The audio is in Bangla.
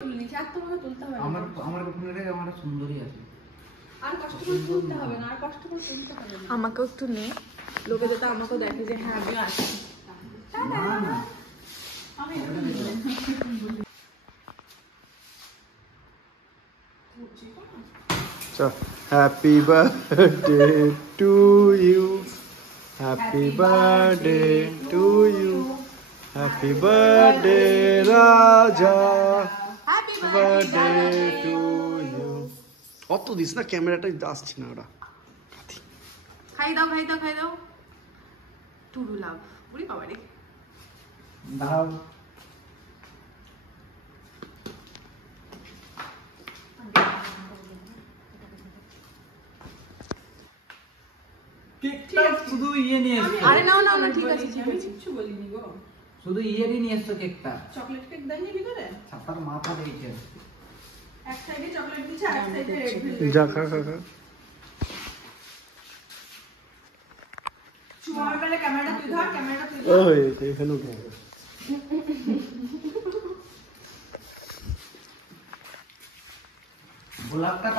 আমার আমার ফোনে আমার সুন্দরী আছে। আর কষ্ট করে তুলতে হবে না, আর কষ্ট করে তুলতে হবে না। আমাকেও একটু নে, লোকে যাতে আমাকেও দেখে যে হ্যাঁ আমিও আছি। না না আমি happy birthday to you, happy birthday to you, happy birthday Raja, happy birthday to you. অত দিস না, ক্যামেরাটা আসছে না ওরা। খাই দাও খাই দাও খাই দাও। টুরু লাভ বুড়ি বাবা রে। দাও কেকটা শুধু ইয়ে নিয়ে এসেছো। আরে নাও নাও না, ঠিক আছে ঠিক আছে, কিছু বলিনি গো। শুধু ইয়েরই নিয়ে এসেছো কেকটা। চকলেট কেক দেয়নি ভিতরে? ছাতার মাথা দিয়েছে। এক সাইডে চকলেট দিয়েছে, এক সাইডে রেড ভেলভেট। যা খা খা খা। চুমার বেলা ক্যামেরাটা তুই ধর, ক্যামেরাটা তুই ধর। ওই এখানে উঠে গোলাপটা